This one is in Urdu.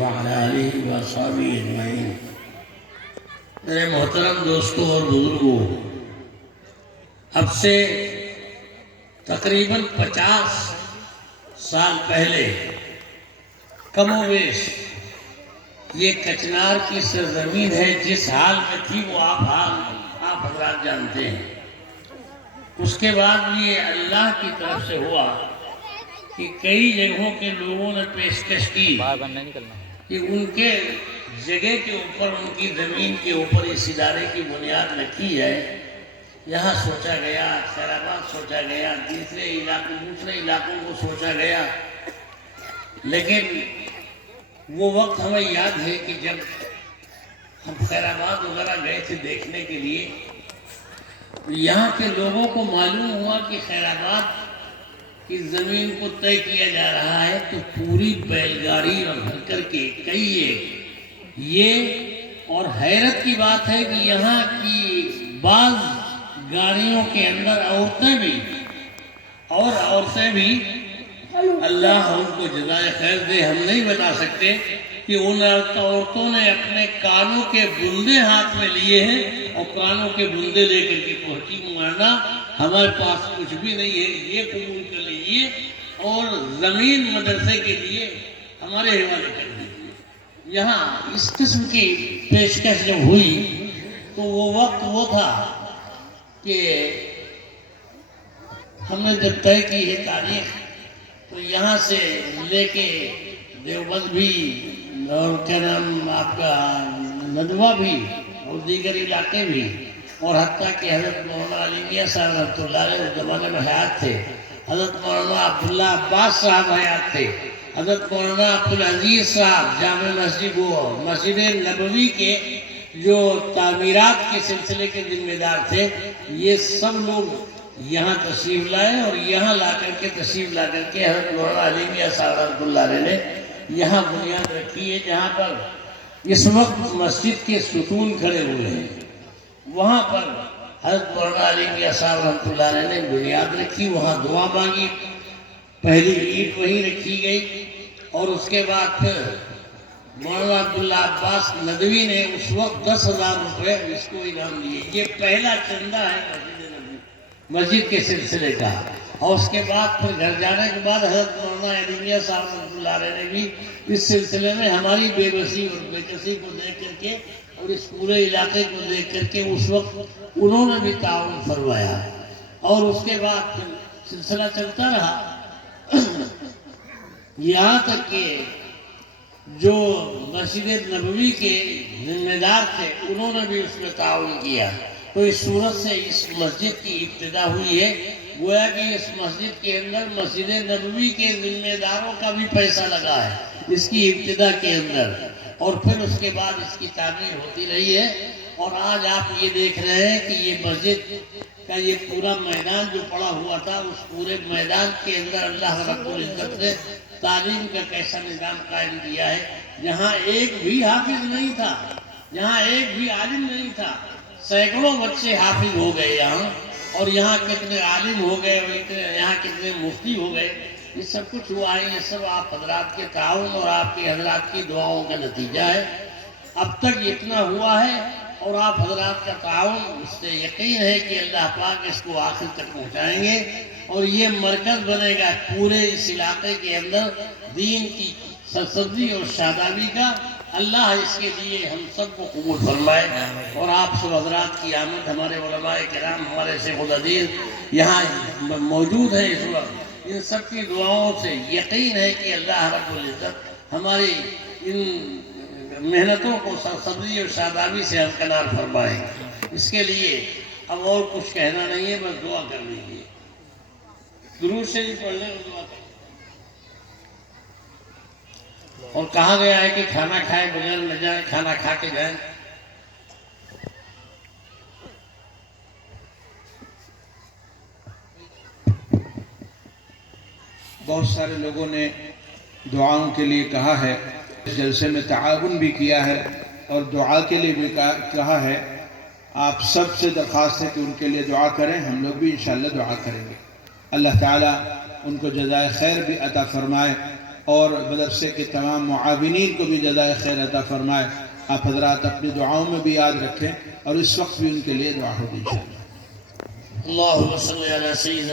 وعلى آلہ وصحبہ اجمعین۔ میرے محترم دوستوں اور بزرگوں، اب سے تقریباً 50 سال پہلے کم و بیش یہ کچنار کی سرزمین ہے جس حال میں تھی وہ آپ حضرات جانتے ہیں۔ اس کے بعد بھی یہ اللہ کی طرف سے ہوا کہ کئی جگہوں کے لوگوں نے پیشکش کی کہ ان کے جگہ کے اوپر، ان کی زمین کے اوپر اس ادارے کی بنیاد رکھی جائے۔ یہاں سوچا گیا، خیر آباد سوچا گیا، دوسرے علاقوں کو سوچا گیا، لیکن وہ وقت ہمیں یاد ہے کہ جب ہم خیر آباد وغیرہ گئے تھے دیکھنے کے لیے، یہاں کے لوگوں کو معلوم ہوا کہ خیر آباد کی زمین کو طے کیا جا رہا ہے تو پوری بیل گاڑی اور بھر کر کے کئی یہ اور حیرت کی بات ہے کہ یہاں کی بعض گاڑیوں کے اندر عورتیں بھی اللہ ان کو جزائے خیر دے، ہم نہیں بتا سکتے کہ ان عورتوں نے اپنے کانوں کے بندے ہاتھ میں لیے ہیں اور کانوں کے بندے لے کر کے پہنچی مارنا ہمارے پاس کچھ بھی نہیں ہے، یہ قبول کر لیجیے اور زمین مدرسے کے لیے ہمارے حوالے کر دیجیے۔ یہاں اس قسم کی پیشکش جب ہوئی تو وہ وقت وہ تھا کہ ہم نے جب طے کی ہے تاریخ تو یہاں سے لے کے دیوبند بھی اور کیا نام آپ کا ندوہ بھی اور دیگر علاقے بھی، اور حتیٰ کہ حضرت مولانا علی میاں صاحب رحمۃ اللہ علیہ اس زمانے میں حیات تھے، حضرت مولانا عبداللہ عباس صاحب حیات تھے، حضرت مولانا عبدالعزیز صاحب جامع مسجد نبوی کے جو تعمیرات کے سلسلے کے ذمہ دار تھے، یہ سب لوگ یہاں تشریف لائے اور یہاں تشریف لا کر کے حضرت مولانا علی میاں صاحب رحمۃ اللہ علیہ نے یہاں بنیاد رکھی ہے جہاں پر اس وقت مسجد کے ستون کھڑے ہوئے ہیں۔ وہاں پر حضرت مولانا علی میاں صاحب رحمۃ اللہ علیہ نے بنیاد رکھی، وہاں دعا مانگی، پہلی اینٹ وہیں رکھی گئی، اور اس کے بعد پھر مولانا عبداللہ عباس ندوی نے اس وقت 10,000 روپے اس کو انعام دیے۔ یہ پہلا چندہ ہے مسجد کے سلسلے کا، اور اس کے بعد پھر گھر جانے کے بعد حضرت مولانا علی میاں صاحب رحمۃ اللہ علیہ نے بھی اس سلسلے میں ہماری بے بسی اور بے کسی کو دیکھ کر کے اور اس پورے علاقے کو دیکھ کر کے اس وقت انہوں نے بھی تعاون فرمایا، اور اس کے بعد پھر سلسلہ چلتا رہا یہاں تک کہ جو مسجد نبوی کے ذمہ دار تھے انہوں نے بھی اس میں تعاون کیا۔ تو اس صورت سے اس مسجد کی ابتدا ہوئی ہے، گویا کہ اس مسجد کے اندر مسجد نبوی کے ذمہ داروں کا بھی پیسہ لگا ہے اس کی ابتدا کے اندر، اور پھر اس کے بعد اس کی تعمیر ہوتی رہی ہے۔ اور آج آپ یہ دیکھ رہے ہیں کہ یہ مسجد کا یہ پورا میدان جو پڑا ہوا تھا، اس پورے میدان کے اندر اللہ رب العزت نے تعلیم کا کیسا نظام قائم کیا ہے، جہاں ایک بھی حافظ نہیں تھا، جہاں ایک بھی عالم نہیں تھا، سینکڑوں بچے حافظ ہو گئے یہاں، اور یہاں کتنے عالم ہو گئے اور یہاں کتنے مفتی ہو گئے۔ یہ سب کچھ ہوا ہے، یہ سب آپ حضرات کے تعاون اور آپ کے حضرات کی دعاؤں کا نتیجہ ہے۔ اب تک اتنا ہوا ہے اور آپ حضرات کا تعاون، اس سے یقین ہے کہ اللہ پاک اس کو آخر تک پہنچائیں گے، اور یہ مرکز بنے گا پورے اس علاقے کے اندر دین کی سرسبزی اور شادابی کا۔ اللہ اس کے لیے ہم سب کو قبول فرمائے، اور آپ سب حضرات کی آمد، ہمارے علماء کرام، ہمارے شیخ العزیز یہاں موجود ہیں اس وقت، ان سب کی دعاؤں سے یقین ہے کہ اللہ رب العزت ہماری ان محنتوں کو سرسبزی اور شادابی سے ہمکنار فرمائے۔ اس کے لیے اب اور کچھ کہنا نہیں ہے، بس دعا کر لیجیے، درود شریف پڑھ لیں اور دعا کریں۔ اور کہا گیا ہے کہ کھانا کھائے بغیر نہ جائیں، کھانا کھا کے جائیں۔ بہت سارے لوگوں نے دعاؤں کے لیے کہا ہے، اس جلسے میں تعاون بھی کیا ہے اور دعا کے لیے بھی کہا ہے۔ آپ سب سے درخواست ہے کہ ان کے لیے دعا کریں، ہم لوگ بھی انشاءاللہ دعا کریں گے۔ اللہ تعالیٰ ان کو جزائے خیر بھی عطا فرمائے، اور مدرسے کے تمام معاونین کو بھی جزائے خیر عطا فرمائے. آپ حضرات اپنی دعاؤں میں بھی یاد رکھیں اور اس وقت بھی ان کے لیے دعا ہو دیجیے. اللہم صلی علی سیدنا